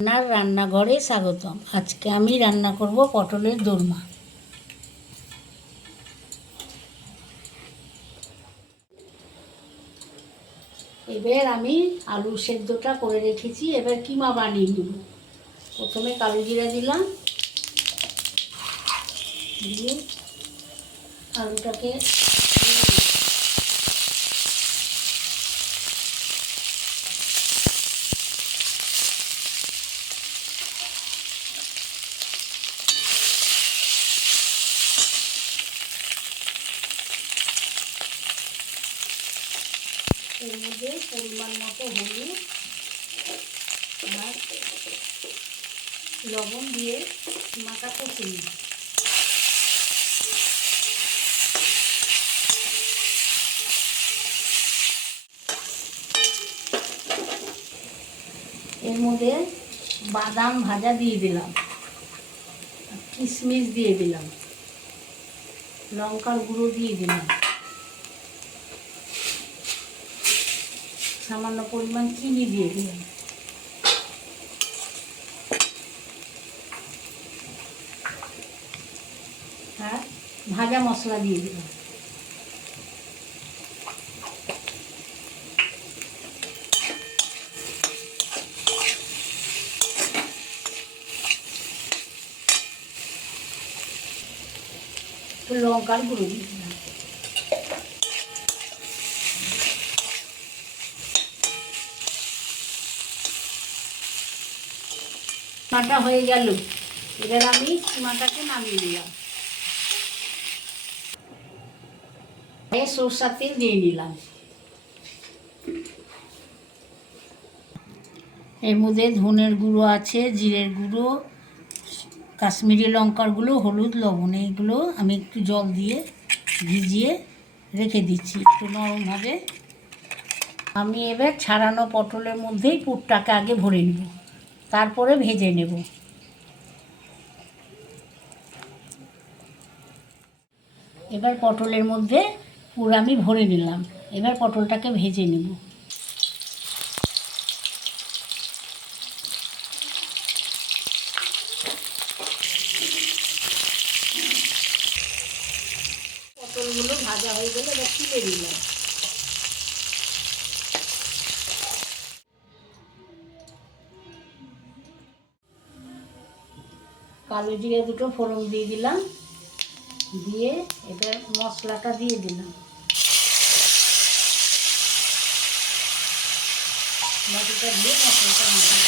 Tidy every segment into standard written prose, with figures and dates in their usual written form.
রান্নার রান্নাঘরে স্বাগতম। আজকে আমি রান্না করব পটলের দোরমা। এবার আমি আলু সেদ্ধটা করে রেখেছি, এবার কিমা বানিয়ে নেব। প্রথমে কালো জিরা দিলাম, দিয়ে আলুটাকে এর মধ্যে পরিমাণ মতো হলুদ আর লবণ দিয়ে মাথা কষে নিই। এর মধ্যে বাদাম ভাজা দিয়ে দিলাম, কিশমিশ দিয়ে দিলাম, লঙ্কার গুঁড়ো দিয়ে দিলাম, সামান্য পরিমাণ চিনি দিয়ে দিলাম, আর ভাজা মশলা দিয়ে দিলাম। লঙ্কার গুঁড়ো দিয়ে দিলাম। মাটা হয়ে গেল, এবার আমি কিমাটাকে নামিয়ে দিলাম। সরষের তেল দিয়ে নিলাম। এর মধ্যে ধনের গুঁড়ো আছে, জিরের গুঁড়ো, কাশ্মীরি লঙ্কার গুঁড়ো, হলুদ, লবণ, এইগুলো আমি একটু জল দিয়ে ভিজিয়ে রেখে দিচ্ছি একটু নরম হবে। আমি এবার ছাড়ানো পটলের মধ্যেই পুরটাকে আগে ভরে নেব, তারপরে ভেজে নেব। এবার পটলের মধ্যে পুর আমি ভরে নিলাম, এবার পটলটাকে ভেজে নেব। পটলগুলো ভাজা হয়ে গেলে এবার তুলে দিলাম। কালো জিরে দুটো ফোড়ন দিয়ে দিলাম, দিয়ে এবার মশলাটা দিয়ে দিলাম। বাটিটা দিয়ে মশলাটা দিলাম,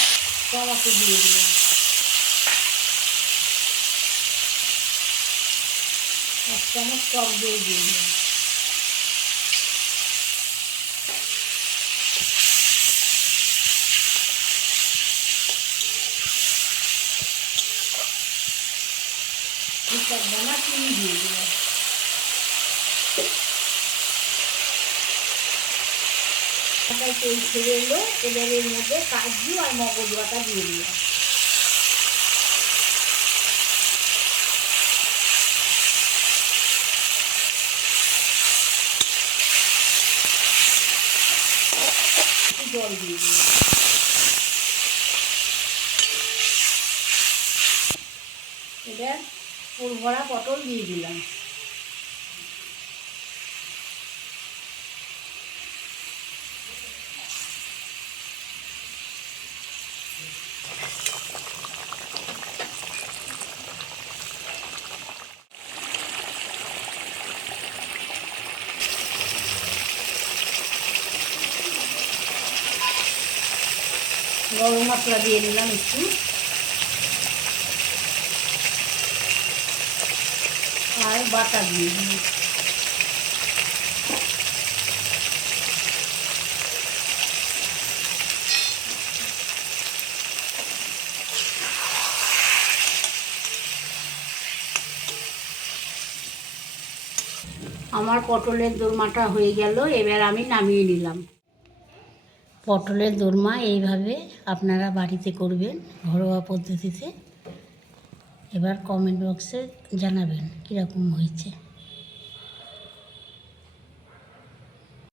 টমেটো দিয়ে দিলাম, এক চামচ টক দই দিয়ে দিলাম, এক দানা চিনি দিয়ে দিলাম। তেল ছেড়ে এলো, এবার এর মধ্যে কাজু আর মগজ বাটা দিয়ে দিলাম। জল দিয়ে দিলাম। এবার পুর ভরা পটল দিয়ে দিলাম। গরম মশলা দিয়ে দিলাম একটু, আর বাটা দিয়ে দিলাম। আমার পটলের দোরমাটা হয়ে গেল, এবার আমি নামিয়ে নিলাম। পটলের দোরমা এইভাবে আপনারা বাড়িতে করবেন ঘরোয়া পদ্ধতিতে। এবার কমেন্ট বক্সে জানাবেন কীরকম হয়েছে।